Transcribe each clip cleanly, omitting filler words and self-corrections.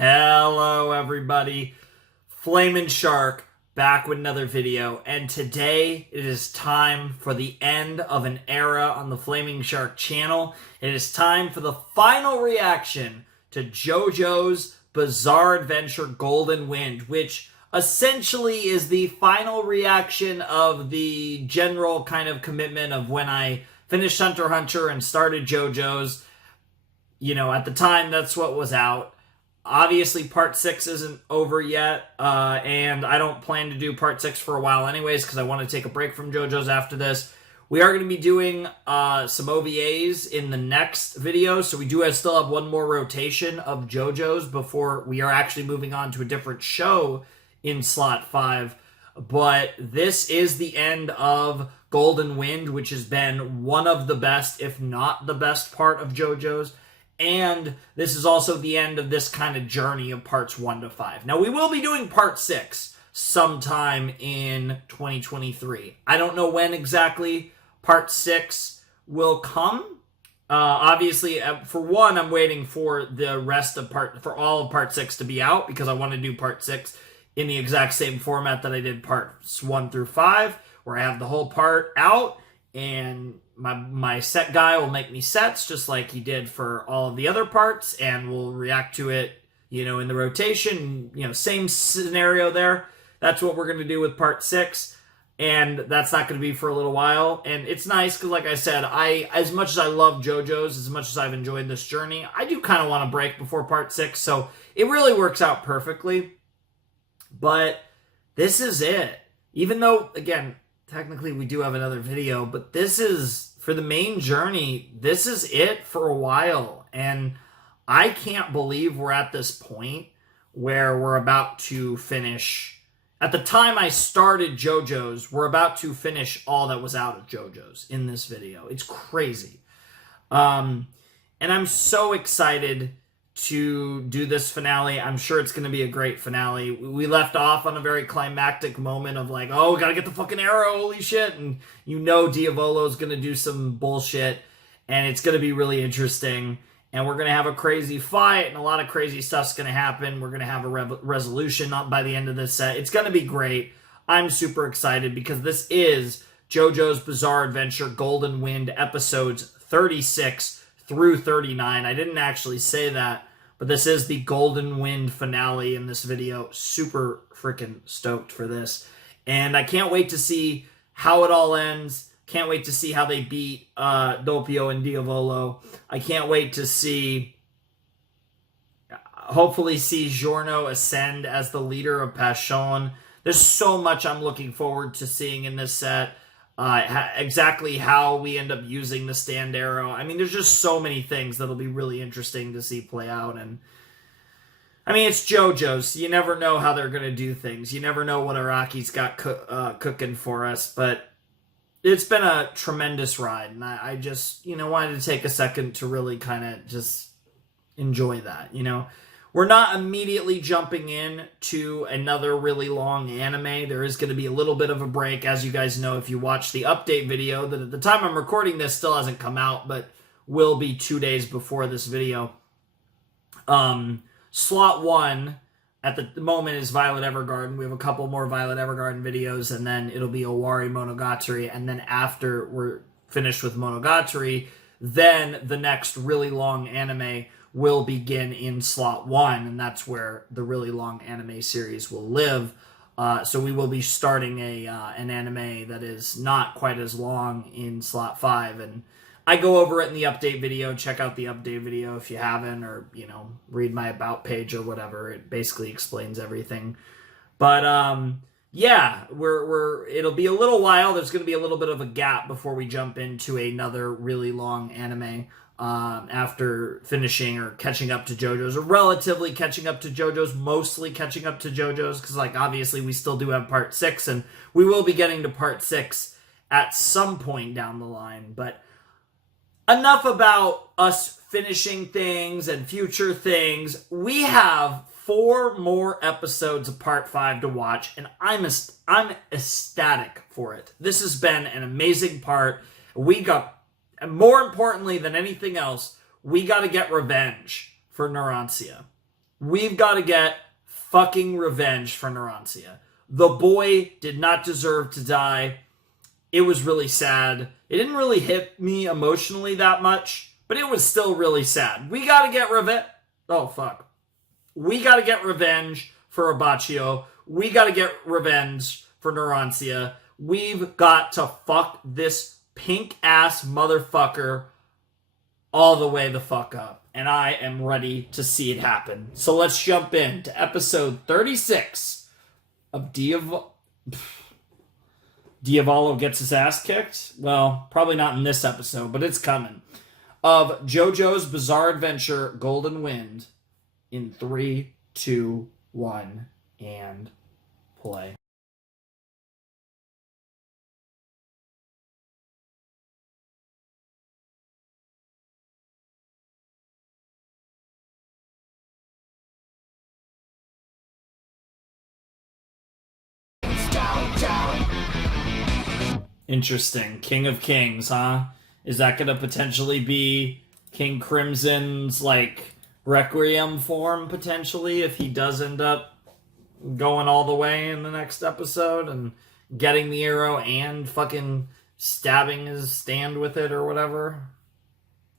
Hello everybody, Flamin' Shark back with another video, and today it is time for the end of an era on the Flaming Shark channel. It is time for the final reaction to JoJo's Bizarre Adventure Golden Wind, which essentially is the final reaction of the general kind of commitment of when I finished Hunter x Hunter and started JoJo's. You know, at the time, that's what was out. Obviously, Part 6 isn't over yet, and I don't plan to do Part 6 for a while anyways, because I want to take a break from JoJo's after this. We are going to be doing some OVAs in the next video, so we do still have one more rotation of JoJo's before we are actually moving on to a different show in Slot 5. But this is the end of Golden Wind, which has been one of the best, if not the best part of JoJo's. And this is also the end of this kind of journey of parts 1 to 5. Now, we will be doing part 6 sometime in 2023. I don't know when exactly part 6 will come. Obviously, for one, I'm waiting for the rest of for all of part 6 to be out, because I want to do part 6 in the exact same format that I did parts 1 through 5, where I have the whole part out, and my set guy will make me sets just like he did for all of the other parts, and we'll react to it, you know, in the rotation, you know, same scenario there. That's what we're going to do with part 6, and that's not going to be for a little while. And it's nice because, like I said, as much as I love JoJo's, as much as I've enjoyed this journey, I do kind of want to break before part 6, so it really works out perfectly. But this is it. Even though, again, technically we do have another video, but this is, for the main journey, this is it for a while. And I can't believe we're at this point where we're about to finish. At the time I started JoJo's, we're about to finish all that was out of JoJo's in this video. It's crazy. And I'm so excited to do this finale. I'm sure it's going to be a great finale. We left off on a very climactic moment of like, oh, we got to get the fucking arrow, holy shit. And you know Diavolo is going to do some bullshit, and it's going to be really interesting. And we're going to have a crazy fight, and a lot of crazy stuff's going to happen. We're going to have a resolution by the end of this set. It's going to be great. I'm super excited because this is JoJo's Bizarre Adventure Golden Wind episodes 36 through 39. I didn't actually say that, but this is the Golden Wind finale in this video. Super freaking stoked for this. And I can't wait to see how it all ends. Can't wait to see how they beat Doppio and Diavolo. I can't wait to see, hopefully see Giorno ascend as the leader of Passion. There's so much I'm looking forward to seeing in this set. Exactly how we end up using the stand arrow. I mean, there's just so many things that'll be really interesting to see play out. And I mean, it's JoJo's, so you never know how they're going to do things. You never know what Araki's got cooking for us, but it's been a tremendous ride. And I just, you know, wanted to take a second to really kind of just enjoy that, you know. We're not immediately jumping in to another really long anime. There is going to be a little bit of a break. As you guys know, if you watch the update video, that at the time I'm recording this still hasn't come out, but will be 2 days before this video. Slot 1 at the moment is Violet Evergarden. We have a couple more Violet Evergarden videos, and then it'll be Owari Monogatari. And then after we're finished with Monogatari, then the next really long anime will begin in Slot 1, and that's where the really long anime series will live. So we will be starting an anime that is not quite as long in Slot 5, and I go over it in the update video. Check out the update video if you haven't, or, you know, read my about page or whatever. It basically explains everything. But yeah, it'll be a little while. There's going to be a little bit of a gap before we jump into another really long anime. After finishing or catching up to JoJo's, or relatively catching up to JoJo's, mostly catching up to JoJo's, because, like, obviously we still do have part 6, and we will be getting to part 6 at some point down the line. But enough about us finishing things and future things. We have 4 more episodes of part 5 to watch, and I'm ecstatic for it. This has been an amazing part. We got, and more importantly than anything else, we got to get revenge for Narantia. we've got to get fucking revenge for Narantia. The boy did not deserve to die. It was really sad. It didn't really hit me emotionally that much, but it was still really sad. We got to get revenge. Oh, fuck. We got to get revenge for Abaccio. We got to get revenge for Narantia. We've got to fuck this pink-ass motherfucker all the way the fuck up. And I am ready to see it happen. So let's jump into episode 36 of Diavolo gets his ass kicked. Well, probably not in this episode, but it's coming. Of JoJo's Bizarre Adventure Golden Wind in 3, 2, 1, and play. Interesting. King of Kings, huh? Is that going to potentially be King Crimson's, like, Requiem form, potentially, if he does end up going all the way in the next episode and getting the arrow and fucking stabbing his stand with it or whatever?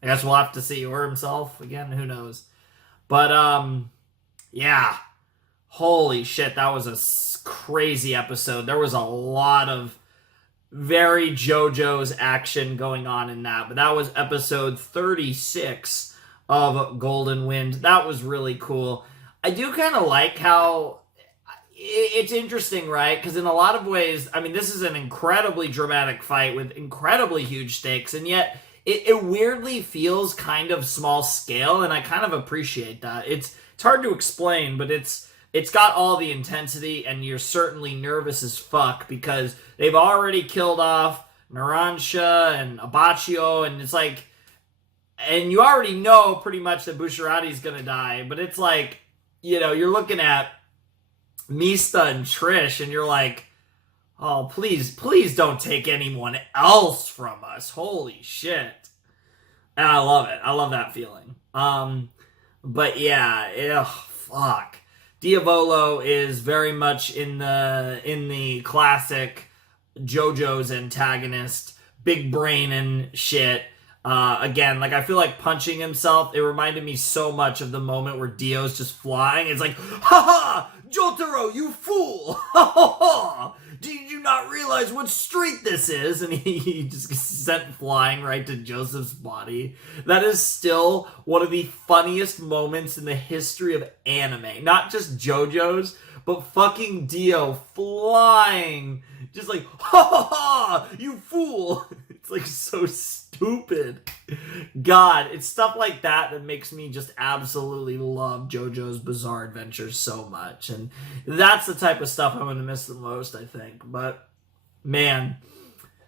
I guess we'll have to see. Or himself. Again, who knows? But, yeah. Holy shit, that was a crazy episode. There was a lot of very JoJo's action going on in that. But that was episode 36 of Golden Wind. That was really cool. I do kind of like how it's interesting, right? Because in a lot of ways, I mean, this is an incredibly dramatic fight with incredibly huge stakes, and yet it weirdly feels kind of small scale, and I kind of appreciate that. It's hard to explain, but it's got all the intensity, and you're certainly nervous as fuck because they've already killed off Narancia and Abaccio, and it's like, and you already know pretty much that Bucciarati's gonna die, but it's like, you know, you're looking at Mista and Trish, and you're like, oh, please don't take anyone else from us. Holy shit. And I love it. I love that feeling. But yeah, fuck. Diavolo is very much in the classic JoJo's antagonist, big brain and shit. Again, like, I feel like punching himself, it reminded me so much of the moment where Dio's just flying. It's like, ha ha! Jotaro, you fool! Ha ha ha! Did you not realize what street this is? And he just gets sent flying right to Joseph's body. That is still one of the funniest moments in the history of anime. Not just JoJo's, but fucking Dio flying. Just like, ha ha ha! You fool! It's like so stupid. God, it's stuff like that that makes me just absolutely love JoJo's Bizarre Adventures so much. And that's the type of stuff I'm going to miss the most, I think. But, man,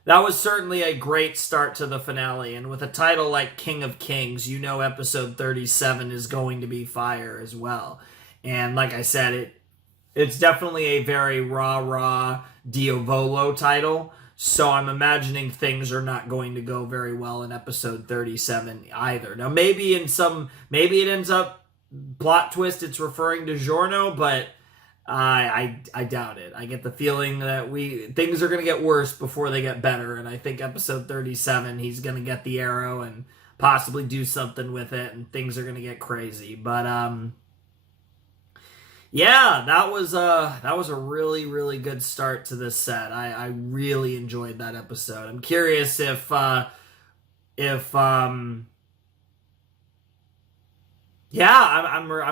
that was certainly a great start to the finale. And with a title like King of Kings, you know episode 37 is going to be fire as well. And like I said, it's definitely a very rah-rah Diavolo title. So I'm imagining things are not going to go very well in episode 37 either. Now, maybe it ends up plot twist it's referring to Giorno, but I doubt it. I get the feeling that things are going to get worse before they get better, and I think episode 37 he's going to get the arrow and possibly do something with it, and things are going to get crazy. But yeah, that was a really, really good start to this set. I really enjoyed that episode. I'm curious if I'm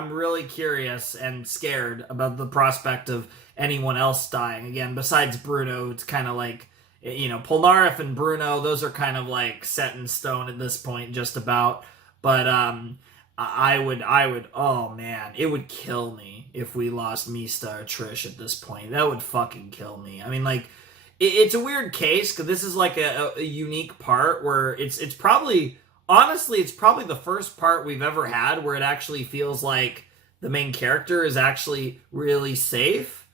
really curious and scared about the prospect of anyone else dying. Again, besides Bruno, it's kind of like, you know, Polnareff and Bruno, those are kind of like set in stone at this point, just about. But I would, oh man, it would kill me if we lost Mista or Trish at this point. That would fucking kill me. I mean, like, it's a weird case, because this is like a unique part where it's probably, honestly, it's probably the first part we've ever had where it actually feels like the main character is actually really safe.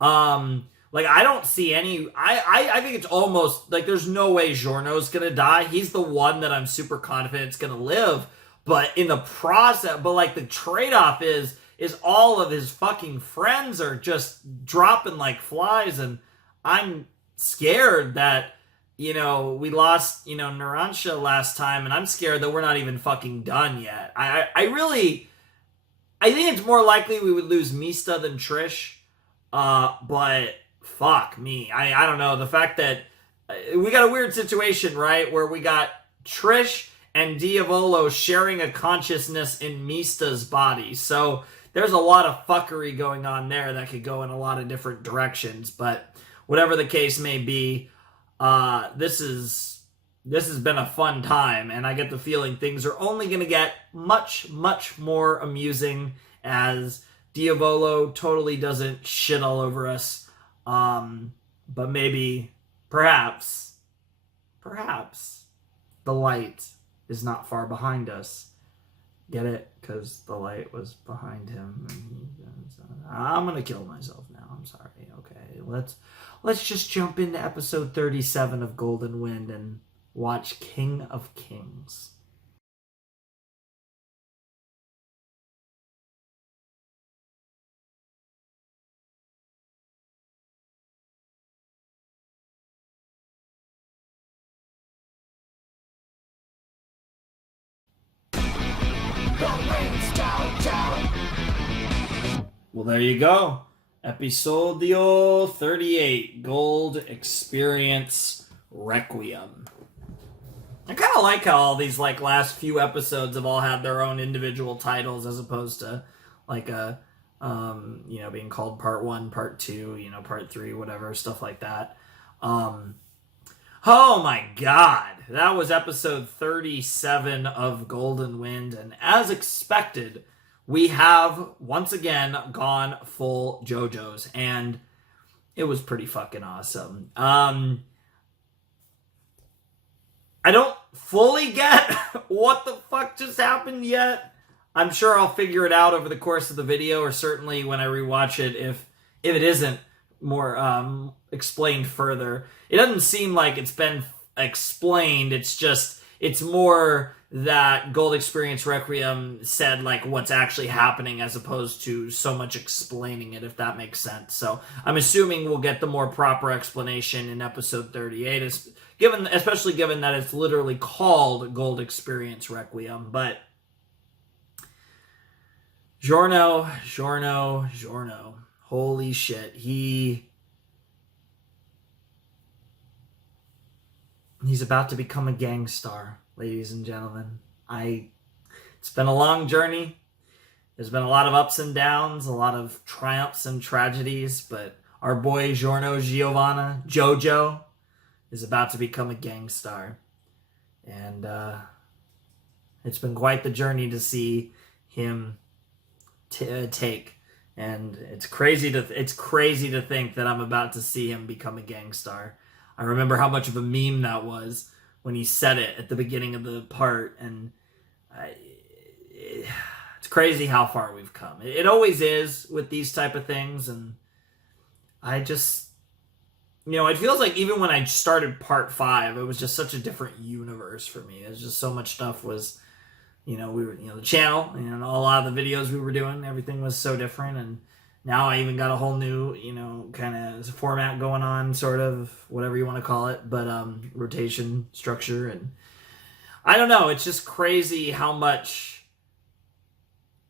Like, I don't see any, I think it's almost, like, there's no way Giorno's gonna die. He's the one that I'm super confident is gonna live. But in the process, but like the trade-off is is all of his fucking friends are just dropping like flies, and I'm scared that, we lost, Narancia last time, and I'm scared that we're not even fucking done yet. I think it's more likely we would lose Mista than Trish, but fuck me. I don't know. The fact that we got a weird situation, right, where we got Trish and Diavolo sharing a consciousness in Mista's body. So there's a lot of fuckery going on there that could go in a lot of different directions. But whatever the case may be, this has been a fun time, and I get the feeling things are only going to get much, much more amusing as Diavolo totally doesn't shit all over us. But maybe, perhaps, the light is not far behind us. Get it? Because the light was behind him. I'm gonna kill myself now. I'm sorry. Okay, let's just jump into episode 37 of Golden Wind and watch King of Kings. Well, there you go. Episodio 38, Gold Experience Requiem. I kind of like how all these last few episodes have all had their own individual titles as opposed to being called part 1, part 2, part 3, whatever, stuff like that. Oh my god, that was episode 37 of Golden Wind, and as expected, we have once again gone full JoJo's, and it was pretty fucking awesome. I don't fully get what the fuck just happened yet. I'm sure I'll figure it out over the course of the video, or certainly when I rewatch it if it isn't more explained further. It doesn't seem like it's been explained. It's more that Gold Experience Requiem said what's actually happening as opposed to so much explaining it, if that makes sense. So I'm assuming we'll get the more proper explanation in episode 38, especially given that it's literally called Gold Experience Requiem. But Giorno. Holy shit. He's about to become a gang star, ladies and gentlemen. It's been a long journey. There's been a lot of ups and downs, a lot of triumphs and tragedies, but our boy JoJo is about to become a gang star. And it's been quite the journey to see him take. And it's crazy to think that I'm about to see him become a gang star. I remember how much of a meme that was when he said it at the beginning of the part, and it's crazy how far we've come. It always is with these type of things, and I just, it feels like even when I started part 5, it was just such a different universe for me. There's just so much stuff was, we were, the channel, and a lot of the videos we were doing, everything was so different, and now I even got a whole new, kind of format going on, sort of, whatever you want to call it, but rotation structure, and I don't know, it's just crazy how much,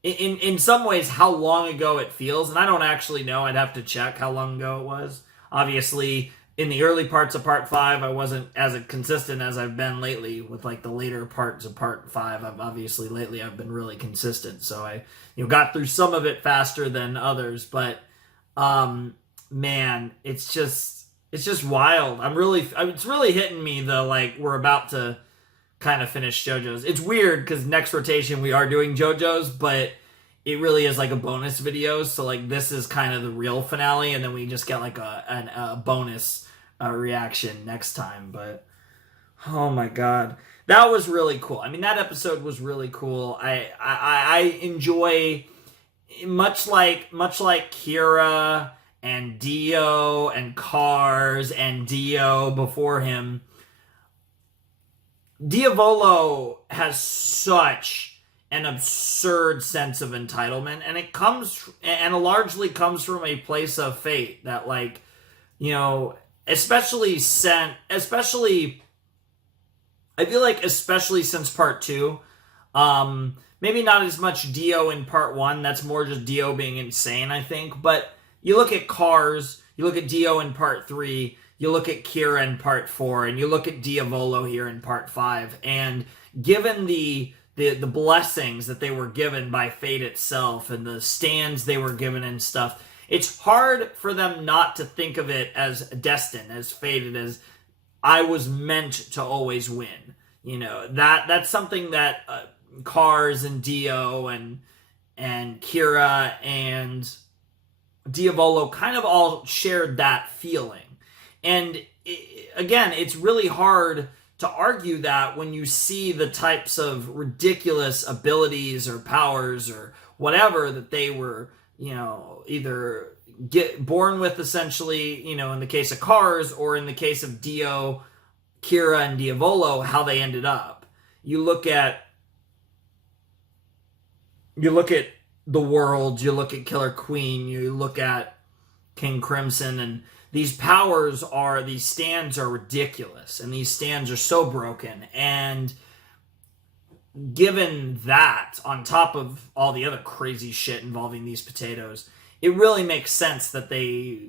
in some ways, how long ago it feels, and I don't actually know, I'd have to check how long ago it was. Obviously, in the early parts of part 5, I wasn't as consistent as I've been lately with the later parts of part 5. I've been really consistent, so I got through some of it faster than others, but man, it's just wild. It's really hitting me though, we're about to kind of finish JoJo's. It's weird because next rotation we are doing JoJo's, but it really is a bonus video, so this is kind of the real finale, and then we just get a bonus reaction next time. But oh my god, that was really cool. I mean, that episode was really cool. I enjoy, much like Kira and Dio and Cars and Dio before him, Diavolo has such an absurd sense of entitlement, and it largely comes from a place of fate that, like, you know, especially I feel like especially since part 2, maybe not as much Dio in part 1, that's more just Dio being insane, I think, but you look at Cars, you look at Dio in part 3, you look at Kira in part 4, and you look at Diavolo here in part 5, and given the blessings that they were given by fate itself and the stands they were given and stuff, it's hard for them not to think of it as destined, as fated, as I was meant to always win. You know, that's something that Cars and Dio and Kira and Diavolo kind of all shared that feeling. And again, it's really hard to argue that when you see the types of ridiculous abilities or powers or whatever that they were, you know, either get born with, essentially, you know, in the case of Cars, or in the case of Dio, Kira, and Diavolo, how they ended up. You look at the World, you look at Killer Queen, you look at King Crimson, and these stands are ridiculous, and these stands are so broken. And given that, on top of all the other crazy shit involving these potatoes, it really makes sense that they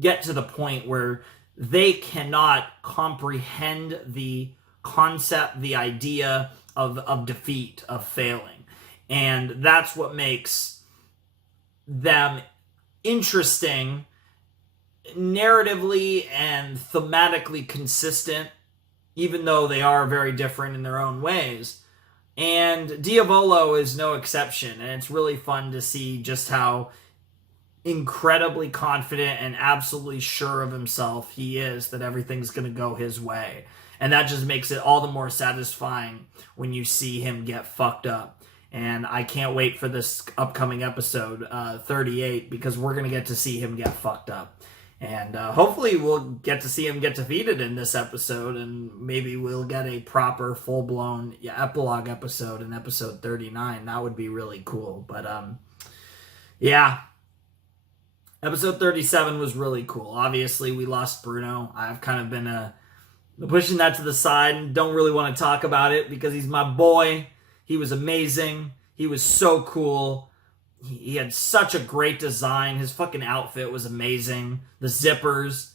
get to the point where they cannot comprehend the concept, the idea of defeat, of failing. And that's what makes them interesting, narratively and thematically consistent, even though they are very different in their own ways. And Diavolo is no exception, and it's really fun to see just how incredibly confident and absolutely sure of himself he is that everything's going to go his way. And that just makes it all the more satisfying when you see him get fucked up. And I can't wait for this upcoming episode, 38, because we're going to get to see him get fucked up. And hopefully we'll get to see him get defeated in this episode, and maybe we'll get a proper, full-blown epilogue episode in episode 39. That would be really cool. But, yeah. Episode 37 was really cool. Obviously, we lost Bruno. I've kind of been pushing that to the side and don't really want to talk about it because he's my boy. He was amazing. He was so cool. He had such a great design. His fucking outfit was amazing. The zippers,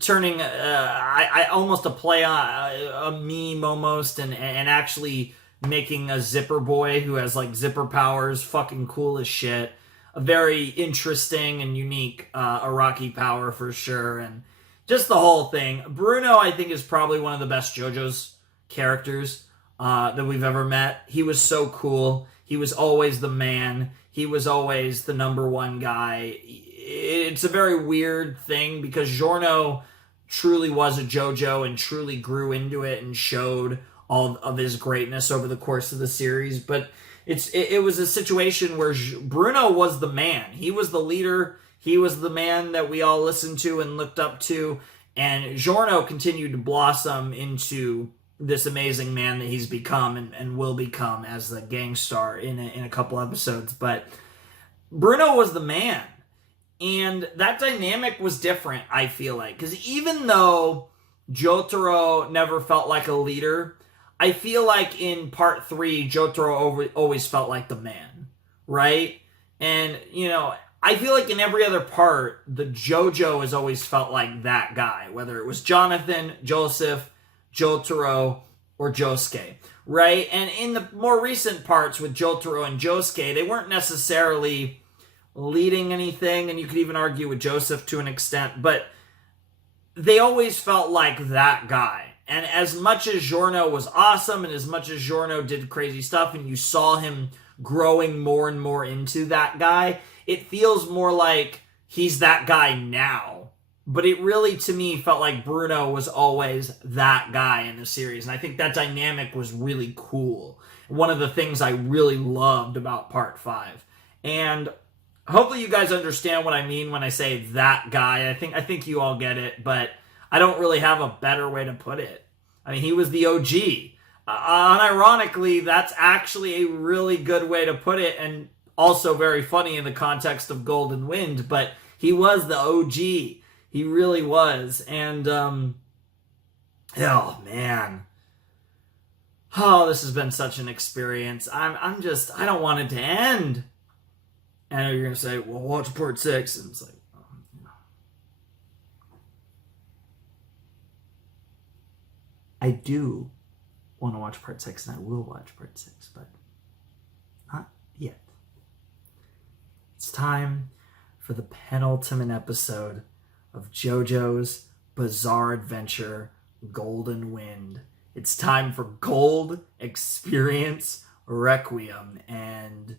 turning I almost a play on a meme almost, and actually making a zipper boy who has like zipper powers. Fucking cool as shit. A very interesting and unique Iraqi power for sure, and just the whole thing. Bruno, I think, is probably one of the best JoJo's characters that we've ever met. He was so cool. He was always the man. He was always the number one guy. It's a very weird thing because Giorno truly was a JoJo and truly grew into it and showed all of his greatness over the course of the series. But it was a situation where Bruno was the man. He was the leader. He was the man that we all listened to and looked up to. And Giorno continued to blossom into this amazing man that he's become and will become as the gang star in a couple episodes. But Bruno was the man. And that dynamic was different, I feel like. Because even though Jotaro never felt like a leader, I feel like in part 3, Jotaro always felt like the man, right? And, you know, I feel like in every other part, the JoJo has always felt like that guy, whether it was Jonathan, Joseph, Jotaro, or Josuke, right? And in the more recent parts with Jotaro and Josuke, they weren't necessarily leading anything, and you could even argue with Joseph to an extent, but they always felt like that guy. And as much as Giorno was awesome, and as much as Giorno did crazy stuff, and you saw him growing more and more into that guy, it feels more like he's that guy now. But it really, to me, felt like Bruno was always that guy in the series. And I think that dynamic was really cool. One of the things I really loved about Part 5. And hopefully you guys understand what I mean when I say that guy. I think you all get it, but I don't really have a better way to put it. I mean, he was the OG. unironically, that's actually a really good way to put it, and also very funny in the context of Golden Wind. But he was the OG. He really was. And oh man. Oh, this has been such an experience. I don't want it to end. And you're gonna say, well, watch part 6. And it's like, I do want to watch part 6, and I will watch part 6, but not yet. It's time for the penultimate episode of JoJo's Bizarre Adventure Golden Wind. It's time for Gold Experience Requiem, and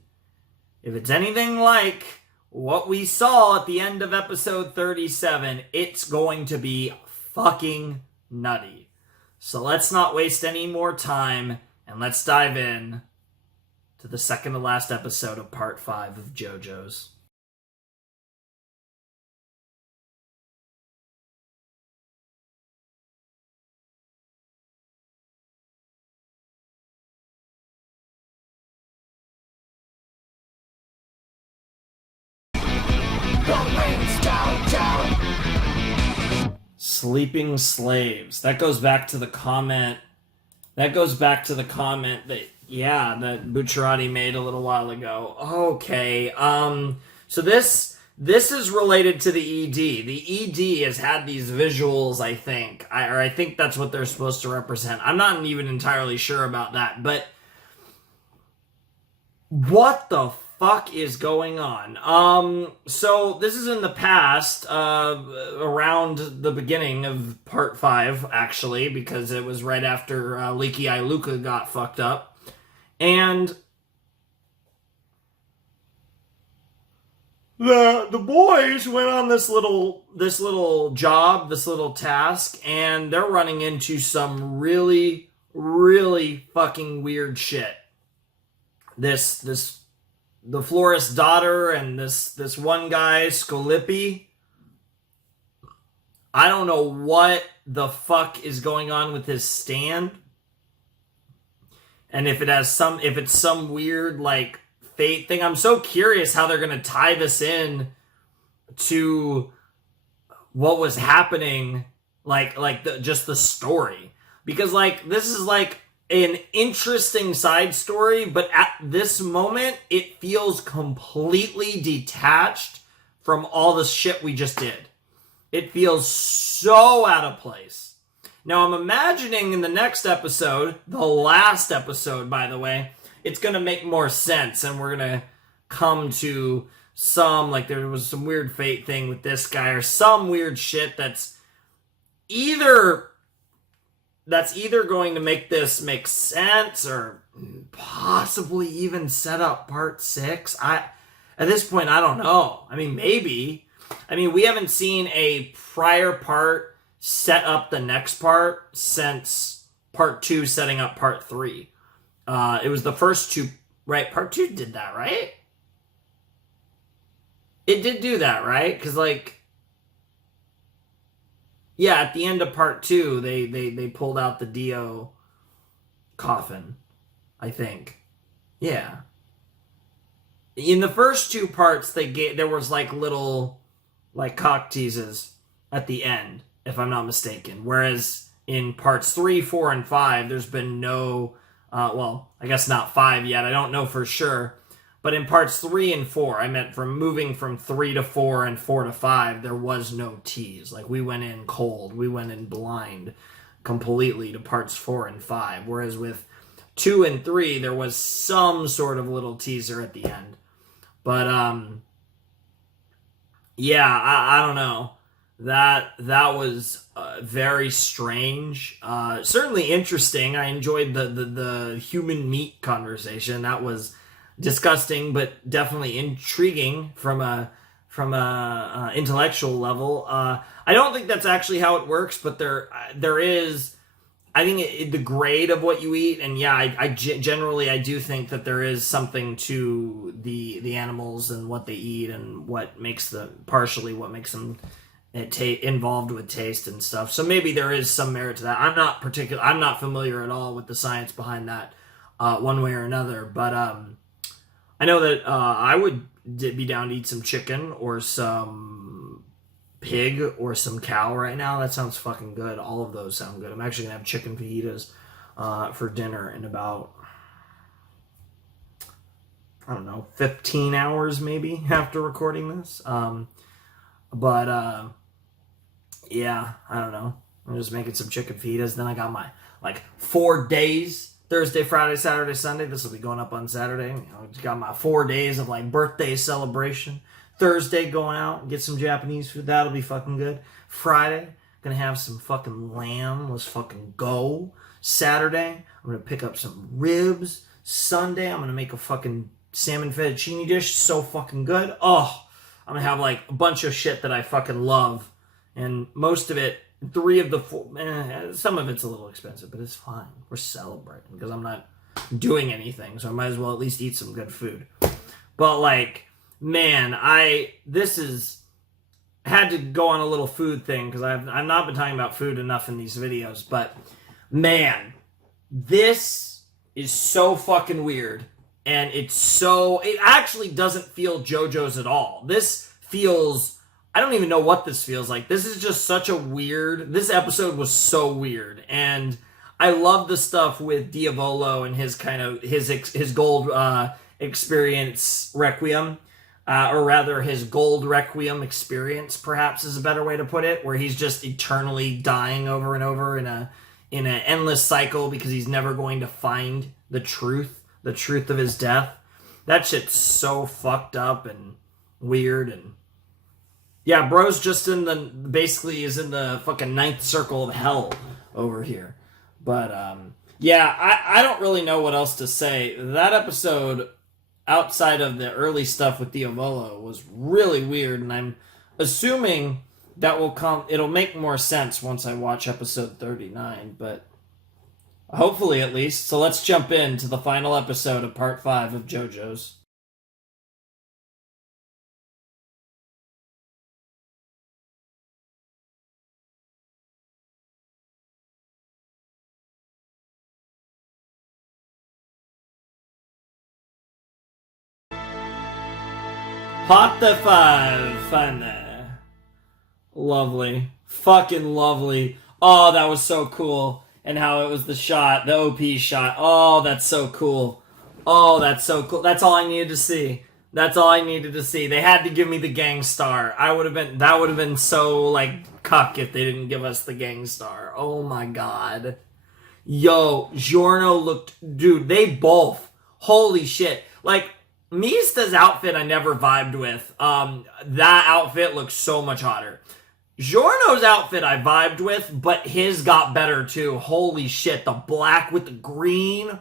if it's anything like what we saw at the end of episode 37, it's going to be fucking nutty. So let's not waste any more time, and let's dive in to the second to last episode of part 5 of JoJo's. Sleeping slaves. That goes back to the comment. That Bucciarati made a little while ago. Okay. So this is related to the ED. The ED has had these visuals, I think. I think that's what they're supposed to represent. I'm not even entirely sure about that, but what the fuck is going on? So this is in the past, around the beginning of part 5, actually, because it was right after Leaky Eye Luca got fucked up. And the boys went on this little job, this little task, and they're running into some really, really fucking weird shit. The florist's daughter and this one guy, Scolippi. I don't know what the fuck is going on with his stand. And if it's some weird, like, fate thing. I'm so curious how they're going to tie this in to what was happening, just the story. Because, like, this is, like, an interesting side story, but at this moment, it feels completely detached from all the shit we just did. It feels so out of place. Now, I'm imagining in the next episode, the last episode, by the way, it's going to make more sense, and we're going to come to there was some weird fate thing with this guy, or some weird shit that's either going to make this make sense, or possibly even set up part 6. At this point, I don't know. I mean, maybe. I mean, we haven't seen a prior part set up the next part since part 2 setting up part 3. It was the first 2, right? Part 2 did that, right? It did do that, right? Because, yeah, at the end of part 2, they pulled out the Dio coffin, I think. Yeah. In the first 2 parts, there was little cock teases at the end, if I'm not mistaken. Whereas in parts 3, 4, and 5, there's been no, I guess not 5 yet. I don't know for sure. But in parts 3 and 4, I meant from moving from 3 to 4 and 4 to 5, there was no tease. We went in cold. We went in blind completely to parts 4 and 5. Whereas with 2 and 3, there was some sort of little teaser at the end. But, yeah, I don't know. That was very strange. Certainly interesting. I enjoyed the human meat conversation. That was disgusting, but definitely intriguing from a intellectual level. I don't think that's actually how it works, but there is. I think the grade of what you eat, and yeah, I generally do think that there is something to the animals and what they eat and what makes them involved with taste and stuff. So maybe there is some merit to that. I'm not familiar at all with the science behind that, one way or another. But I know that I would be down to eat some chicken or some pig or some cow right now. That sounds fucking good. All of those sound good. I'm actually gonna have chicken fajitas for dinner in about, I don't know, 15 hours maybe after recording this. Yeah, I don't know. I'm just making some chicken fajitas. Then I got my 4 days. Thursday, Friday, Saturday, Sunday. This will be going up on Saturday. Got my 4 days of birthday celebration. Thursday, going out and get some Japanese food. That'll be fucking good. Friday, gonna have some fucking lamb. Let's fucking go. Saturday, I'm gonna pick up some ribs. Sunday, I'm gonna make a fucking salmon fettuccine dish. So fucking good. Oh, I'm gonna have a bunch of shit that I fucking love. And most of it, 3 of the 4, some of it's a little expensive, but it's fine. We're celebrating because I'm not doing anything, so I might as well at least eat some good food. But man, this is had to go on a little food thing because I've not been talking about food enough in these videos. But man, this is so fucking weird, and it actually doesn't feel JoJo's at all. This feels, I don't even know what this feels like. This is just such a weird, this episode was so weird. And I love the stuff with Diavolo and his gold experience Requiem. Or rather, his gold Requiem experience, perhaps, is a better way to put it, where he's just eternally dying over and over in an endless cycle because he's never going to find the truth of his death. That shit's so fucked up and weird. And yeah, bro's just basically is in the fucking 9th circle of hell over here. But yeah, I don't really know what else to say. That episode, outside of the early stuff with Diavolo, was really weird, and I'm assuming that it'll make more sense once I watch episode 39, but hopefully at least. So let's jump into the final episode of part 5 of JoJo's. Part the 5, fun there. Lovely. Fucking lovely. Oh, that was so cool. And how it was the OP shot. Oh, that's so cool. Oh, that's so cool. That's all I needed to see. That's all I needed to see. They had to give me the gang star. That would have been so, cuck if they didn't give us the gang star. Oh my god. Yo, Giorno looked, dude, they both. Holy shit. Mista's outfit I never vibed with. That outfit looks so much hotter. Giorno's outfit I vibed with, but his got better too. Holy shit, the black with the green.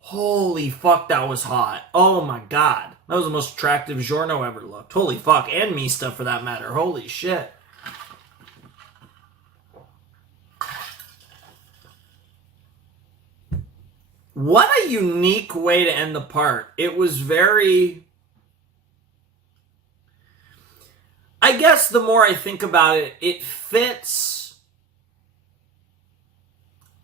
Holy fuck, that was hot. Oh my god. That was the most attractive Giorno ever looked. Holy fuck, and Mista for that matter. Holy shit. What a unique way to end the part. It was very... I guess the more I think about it, it fits...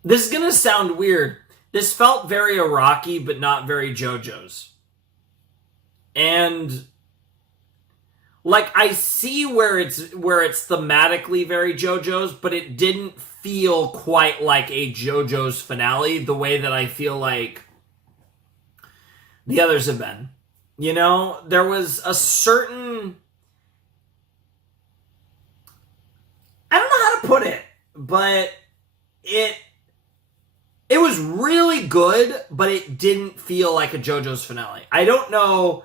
This is going to sound weird. This felt very Araki, but not very JoJo's. And... I see where it's thematically very JoJo's, but it didn't feel quite like a JoJo's finale the way that I feel like the others have been. You know, there was a certain... I don't know how to put it, but it was really good, but it didn't feel like a JoJo's finale. I don't know...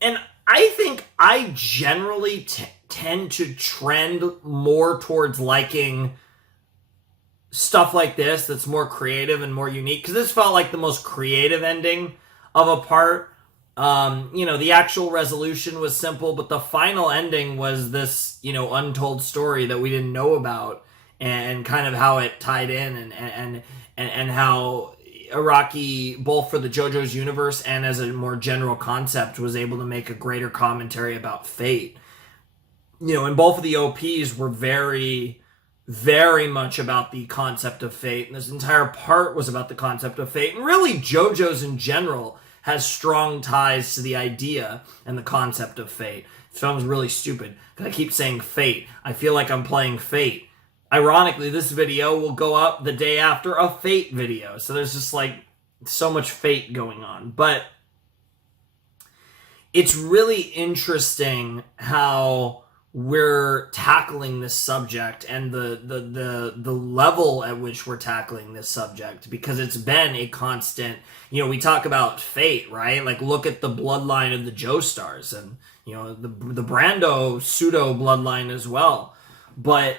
And I think I generally tend to trend more towards liking stuff like this that's more creative and more unique, because this felt like the most creative ending of a part. The actual resolution was simple, but the final ending was this, untold story that we didn't know about, and kind of how it tied in, and how Araki, both for the JoJo's universe and as a more general concept, was able to make a greater commentary about fate. and both of the OPs were very, very much about the concept of fate, and this entire part was about the concept of fate, and really JoJo's in general has strong ties to the idea and the concept of fate. It sounds really stupid because I keep saying fate. I feel like I'm playing Fate. Ironically, this video will go up the day after a Fate video, so there's just like so much fate going on. But it's really interesting how we're tackling this subject and the level at which we're tackling this subject, because it's been a constant, we talk about fate, right? Like, look at the bloodline of the Joestars and, the Brando pseudo bloodline as well. But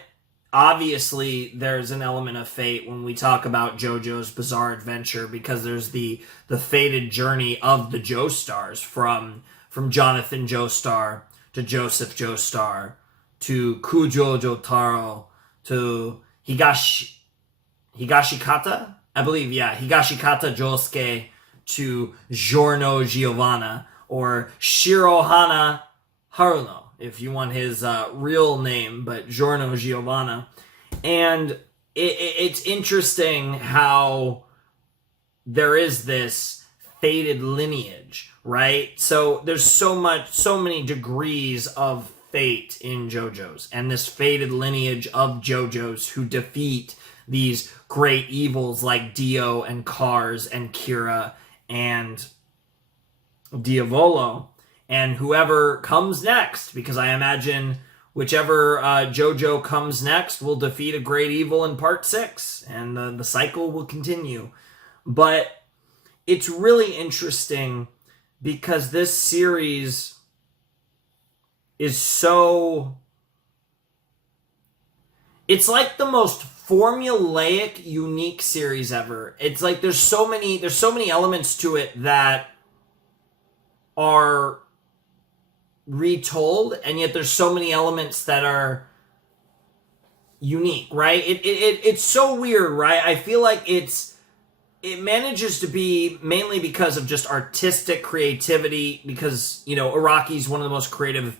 obviously there's an element of fate when we talk about JoJo's Bizarre Adventure, because there's the fated journey of the Joestars from Jonathan Joestar to Joseph Joestar, to Kujo Jotaro, to Higashikata? I believe, yeah. Higashikata Josuke, to Giorno Giovanna, or Shirohana Haruno, if you want his real name, but Giorno Giovanna. And it's interesting how there is this fated lineage, right? So there's so many degrees of fate in JoJo's, and this fated lineage of JoJo's who defeat these great evils like Dio and Cars and Kira and Diavolo, and whoever comes next, because I imagine whichever JoJo comes next will defeat a great evil in part 6, and the cycle will continue. But it's really interesting because this series is so... It's like the most formulaic, unique series ever. It's like there's so many elements to it that are retold, and yet there's so many elements that are unique, right? It's so weird, right? I feel like it manages to be mainly because of just artistic creativity, because, Araki's one of the most creative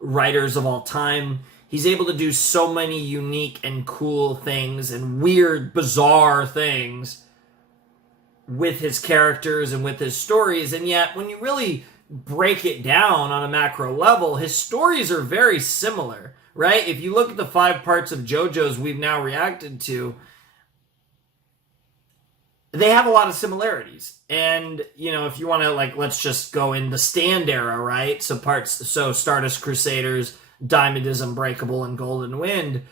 writers of all time. He's able to do so many unique and cool things and weird, bizarre things with his characters and with his stories, and yet when you really break it down on a macro level, his stories are very similar, right? If you look at the 5 parts of JoJo's we've now reacted to, they have a lot of similarities. And, if you want to, let's just go in the Stand era, right? So Stardust Crusaders, Diamond is Unbreakable, and Golden Wind.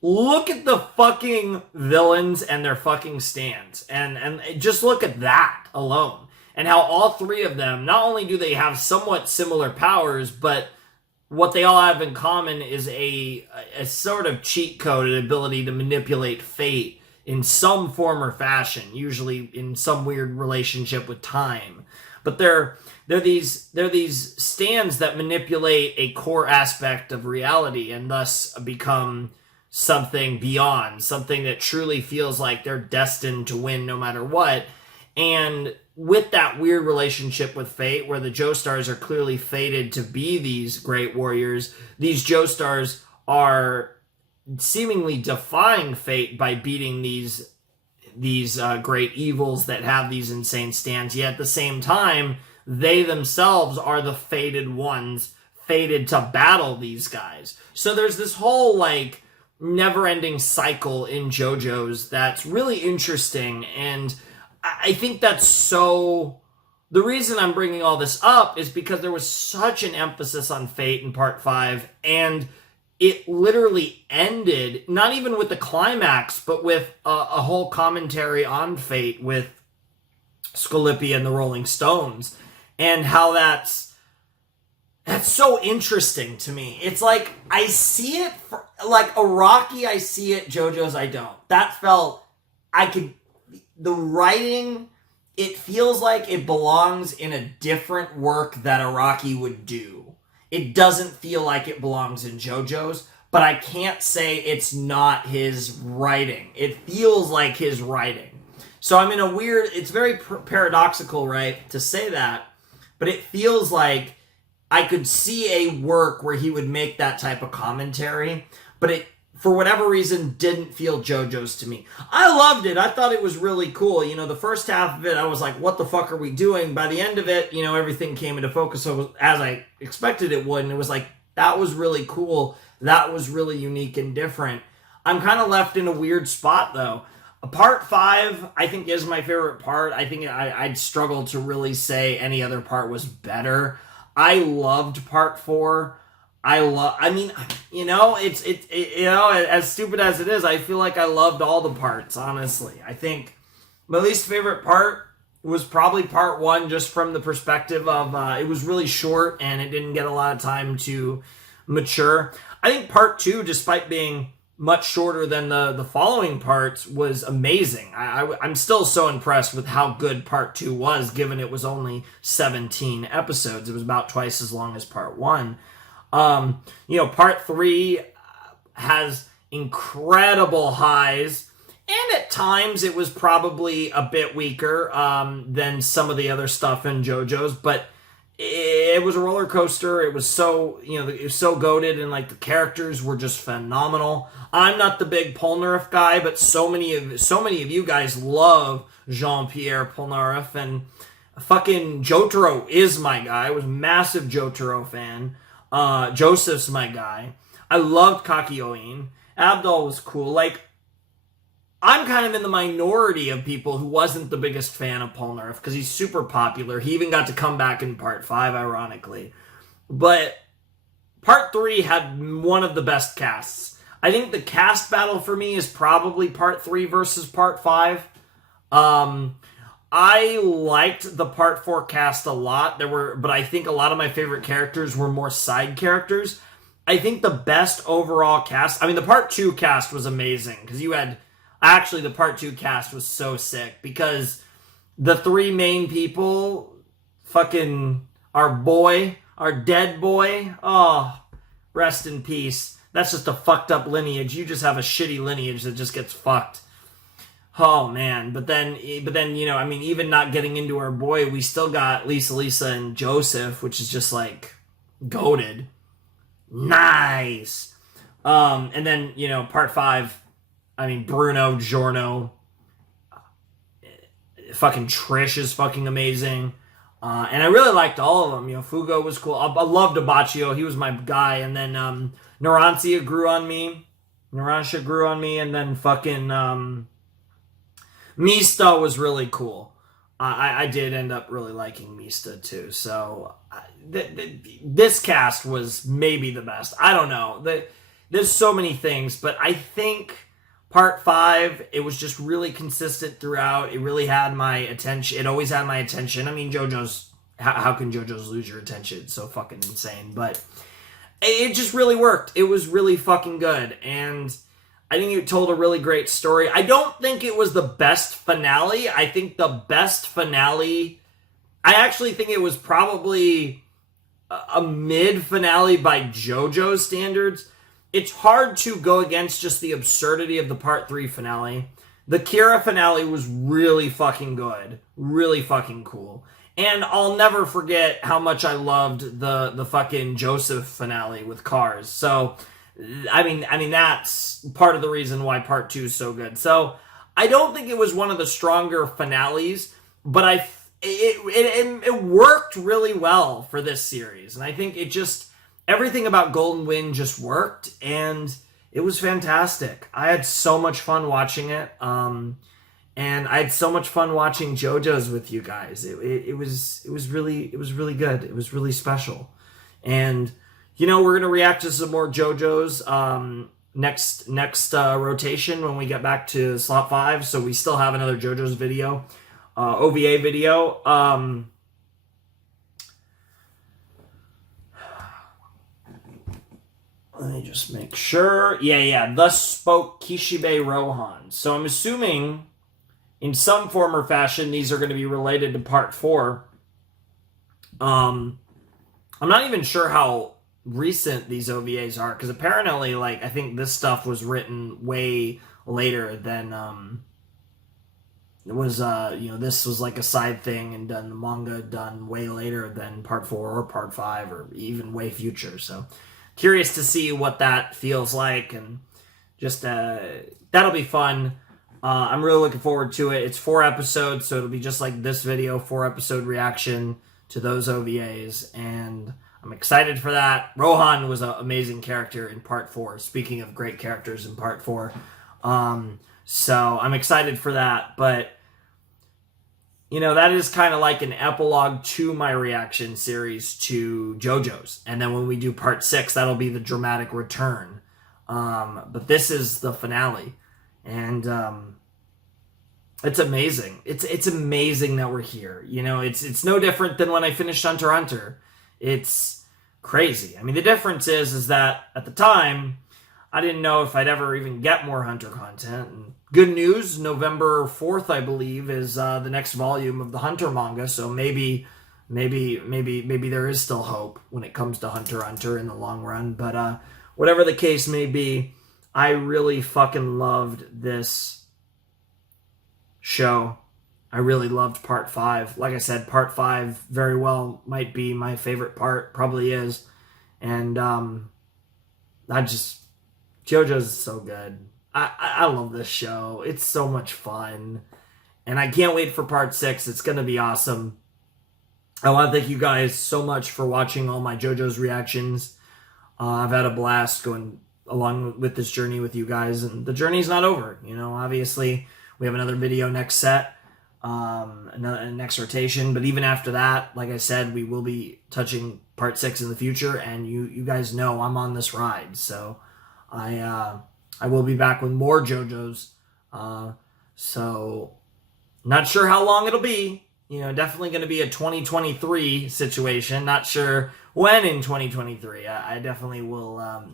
Look at the fucking villains and their fucking stands. And just look at that alone. And how all 3 of them, not only do they have somewhat similar powers, but what they all have in common is a sort of cheat code, an ability to manipulate fate in some form or fashion, usually in some weird relationship with time. But they're these stands that manipulate a core aspect of reality and thus become something beyond, something that truly feels like they're destined to win no matter what. And with that weird relationship with fate, where the Joestars are clearly fated to be these great warriors, these Joestars are seemingly defying fate by beating these great evils that have these insane stands. Yet at the same time, they themselves are the fated ones, fated to battle these guys. So there's this whole never-ending cycle in JoJo's that's really interesting, and I think that's so... The reason I'm bringing all this up is because there was such an emphasis on fate in part 5, and it literally ended, not even with the climax, but with a whole commentary on fate with Scolippi and the Rolling Stones, and how that's so interesting to me. It's like, I see it, Araki, I see it, JoJo's, I don't. That felt, the writing, it feels like it belongs in a different work that Araki would do. It doesn't feel like it belongs in JoJo's, but I can't say it's not his writing. It feels like his writing. So I'm in a weird, it's very paradoxical, right, to say that, but it feels like I could see a work where he would make that type of commentary, but it, for whatever reason, didn't feel JoJo's to me. I loved it. I thought it was really cool. You know, the first half of it, I was like, what the fuck are we doing? By the end of it, you know, everything came into focus as I expected it would, and it was like, that was really cool. That was really unique and different. I'm kind of left in a weird spot, though. Part 5, I think, is my favorite part. I think I'd struggle to really say any other part was better. I loved part 4. I mean, you know, you know, as stupid as it is, I feel like I loved all the parts, honestly. I think my least favorite part was probably part 1, just from the perspective of it was really short and it didn't get a lot of time to mature. I think part 2, despite being much shorter than the following parts, was amazing. I'm still so impressed with how good part 2 was, given it was only 17 episodes. It was about twice as long as part 1. You know, part 3 has incredible highs, and at times it was probably a bit weaker than some of the other stuff in JoJo's, but it was a roller coaster. It was so, you know, it was so goated, and like the characters were just phenomenal. I'm not the big Polnareff guy, but so many of you guys love Jean-Pierre Polnareff, and fucking Jotaro is my guy. I was a massive Jotaro fan. Joseph's my guy. I loved Kakyoin. Abdul was cool. Like, I'm kind of in the minority of people who wasn't the biggest fan of Polnareff because he's super popular. He even got to come back in part 5, ironically. But part 3 had one of the best casts. I think the cast battle for me is probably part 3 versus part 5. I liked the part 4 cast a lot. But I think a lot of my favorite characters were more side characters. I think the best overall cast, I mean, the part 2 cast was amazing because you had, actually the part 2 cast was so sick because the 3 main people, fucking our dead boy, oh, rest in peace. That's just a fucked up lineage. You just have a shitty lineage that just gets fucked. Oh, man. But then, you know, I mean, even not getting into our boy, we still got Lisa, and Joseph, which is just, like, goated. Nice. And then, you know, part 5, I mean, Bruno, Giorno, fucking Trish is fucking amazing. And I really liked all of them. You know, Fugo was cool. I loved Abaccio. He was my guy. And then Narancia grew on me. And then fucking Mista was really cool. I did end up really liking Mista too. So this cast was maybe the best. I don't know. There's so many things, but I think part 5, it was just really consistent throughout. It really had my attention. It always had my attention. I mean, JoJo's, how can JoJo's lose your attention? It's so fucking insane. But it just really worked. It was really fucking good. And I think it told a really great story. I don't think it was the best finale. I think the best finale, I actually think it was probably a mid-finale by JoJo's standards. It's hard to go against just the absurdity of the part 3 finale. The Kira finale was really fucking good. Really fucking cool. And I'll never forget how much I loved the fucking Joseph finale with Cars. So, I mean that's part of the reason why part 2 is so good. So, I don't think it was one of the stronger finales, but it worked really well for this series. And I think it just, everything about Golden Wind just worked, and it was fantastic. I had so much fun watching it, and I had so much fun watching JoJo's with you guys. It was really good. It was really special, and you know, we're gonna react to some more JoJo's next rotation when we get back to slot 5. So we still have another JoJo's video, OVA video. Let me just make sure. Yeah. Thus spoke Kishibe Rohan. So I'm assuming in some form or fashion these are going to be related to part 4. I'm not even sure how recent these OVAs are, because apparently, like, I think this stuff was written way later than was this was like a side thing and done the manga done way later than part 4 or part 5 or even way future. So curious to see what that feels like, and just that'll be fun. I'm really looking forward to it. It's 4 episodes, so it'll be just like this video, 4-episode reaction to those OVAs, and I'm excited for that. Rohan was an amazing character in part 4. Speaking of great characters in part 4. So I'm excited for that, but that is kind of like an epilogue to my reaction series to JoJo's. And then when we do part 6, that'll be the dramatic return. But this is the finale. And it's amazing. It's amazing that we're here. It's no different than when I finished Hunter x Hunter. It's crazy. I mean, the difference is that at the time, I didn't know if I'd ever even get more Hunter content. And good news, November 4th, I believe, is the next volume of the Hunter manga. So maybe there is still hope when it comes to Hunter x Hunter in the long run. But whatever the case may be, I really fucking loved this show. I really loved part 5. Like I said, part 5 very well might be my favorite part. Probably is. And JoJo's is so good. I love this show. It's so much fun. And I can't wait for part 6. It's going to be awesome. I want to thank you guys so much for watching all my JoJo's reactions. I've had a blast going along with this journey with you guys. And the journey's not over. Obviously, we have another video next set. Another next rotation. But even after that, like I said, we will be touching part 6 in the future. And you guys know I'm on this ride. So I will be back with more JoJo's. So not sure how long it'll be. Definitely going to be a 2023 situation. Not sure when in 2023. I definitely will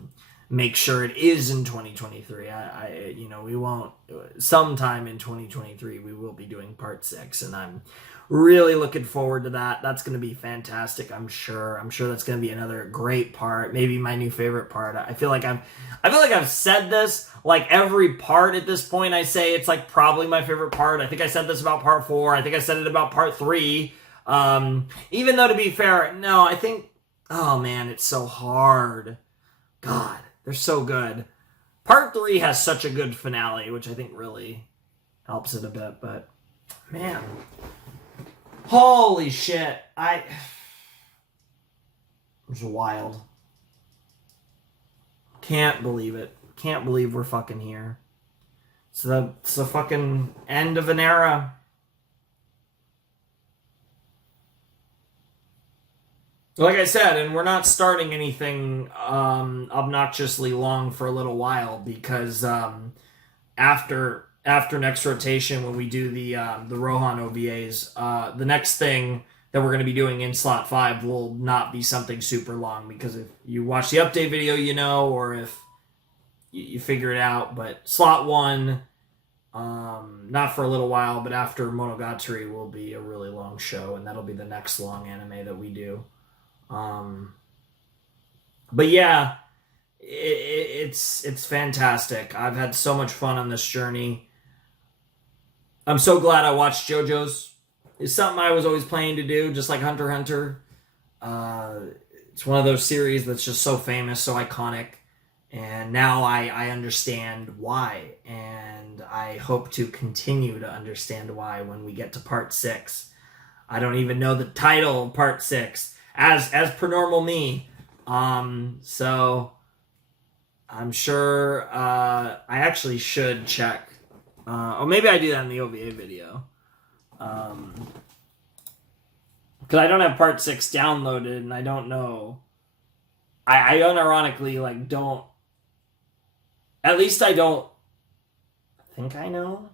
make sure it is in 2023. We won't. Sometime in 2023, we will be doing part 6, and I'm really looking forward to that. That's going to be fantastic. I'm sure that's going to be another great part. Maybe my new favorite part. I feel like I've said this like every part at this point. I say it's like probably my favorite part. I think I said this about part 4. I think I said it about part 3. Even though, to be fair, no, I think. Oh man, it's so hard. God, they're so good. Part 3 has such a good finale, which I think really helps it a bit. But man. Holy shit. It was wild. Can't believe it. Can't believe we're fucking here. So that's the fucking end of an era. Like I said, and we're not starting anything obnoxiously long for a little while, because after next rotation, when we do the Rohan OVAs, the next thing that we're going to be doing in slot 5 will not be something super long, because if you watch the update video, or if you figure it out. But slot 1, not for a little while, but after Monogatari will be a really long show, and that'll be the next long anime that we do. But yeah, it's fantastic. I've had so much fun on this journey. I'm so glad I watched JoJo's. It's something I was always planning to do, just like Hunter x Hunter. It's one of those series that's just so famous, so iconic. And now I understand why. And I hope to continue to understand why when we get to part 6. I don't even know the title of part 6, as per normal me. So I'm sure I actually should check. Or maybe I do that in the OVA video. Because I don't have part 6 downloaded, and I don't know. I unironically, don't... At least I don't think I know.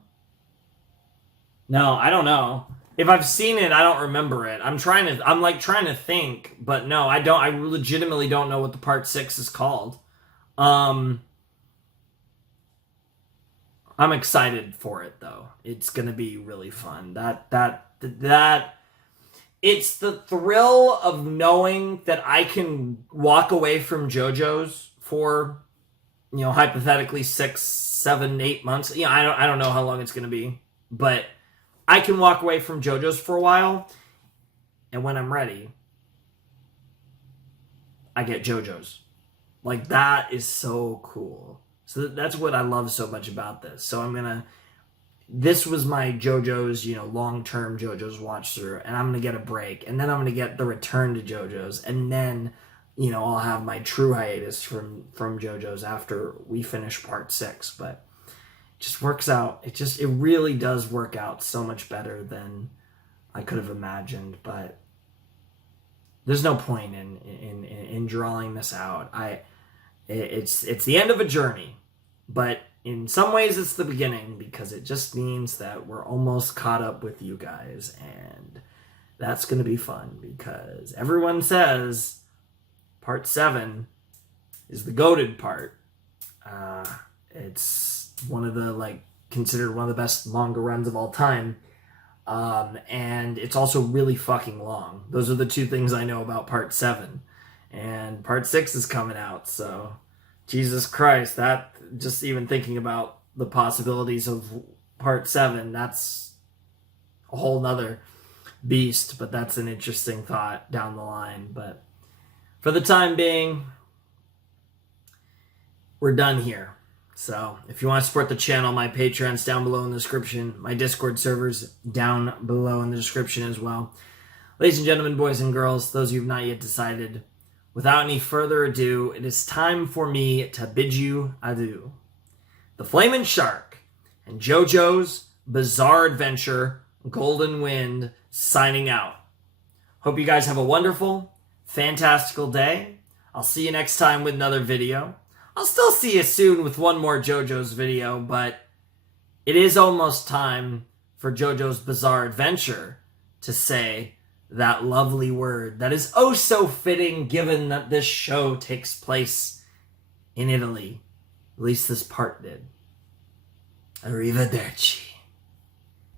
No, I don't know. If I've seen it, I don't remember it. I'm trying to think, but no, I don't. I legitimately don't know what the part 6 is called. I'm excited for it though. It's gonna be really fun. That it's the thrill of knowing that I can walk away from JoJo's for, hypothetically 6, 7, 8 months. I don't know how long it's gonna be, but I can walk away from JoJo's for a while, and when I'm ready, I get JoJo's. Like, that is so cool. So that's what I love so much about this. So this was my JoJo's, long-term JoJo's watch through, and I'm going to get a break, and then I'm going to get the return to JoJo's, and then, I'll have my true hiatus from JoJo's after we finish part 6, but it just works out. It really does work out so much better than I could have imagined, but there's no point in drawing this out. It's the end of a journey, but in some ways it's the beginning, because it just means that we're almost caught up with you guys, and that's going to be fun, because everyone says part 7 is the goated part. It's considered one of the best manga runs of all time. And it's also really fucking long. Those are the two things I know about part 7. And part 6 is coming out, so Jesus Christ, that, just even thinking about the possibilities of part 7, that's a whole nother beast, but that's an interesting thought down the line. But for the time being, we're done here. So if you want to support the channel, my Patreon's down below in the description. My Discord server's down below in the description as well. Ladies and gentlemen, boys and girls, those of you who have not yet decided, without any further ado, it is time for me to bid you adieu. The Flamin' Shark and JoJo's Bizarre Adventure Golden Wind signing out. Hope you guys have a wonderful, fantastical day. I'll see you next time with another video. I'll still see you soon with one more JoJo's video, but it is almost time for JoJo's Bizarre Adventure to say that lovely word that is oh so fitting, given that this show takes place in Italy. At least this part did. Arrivederci.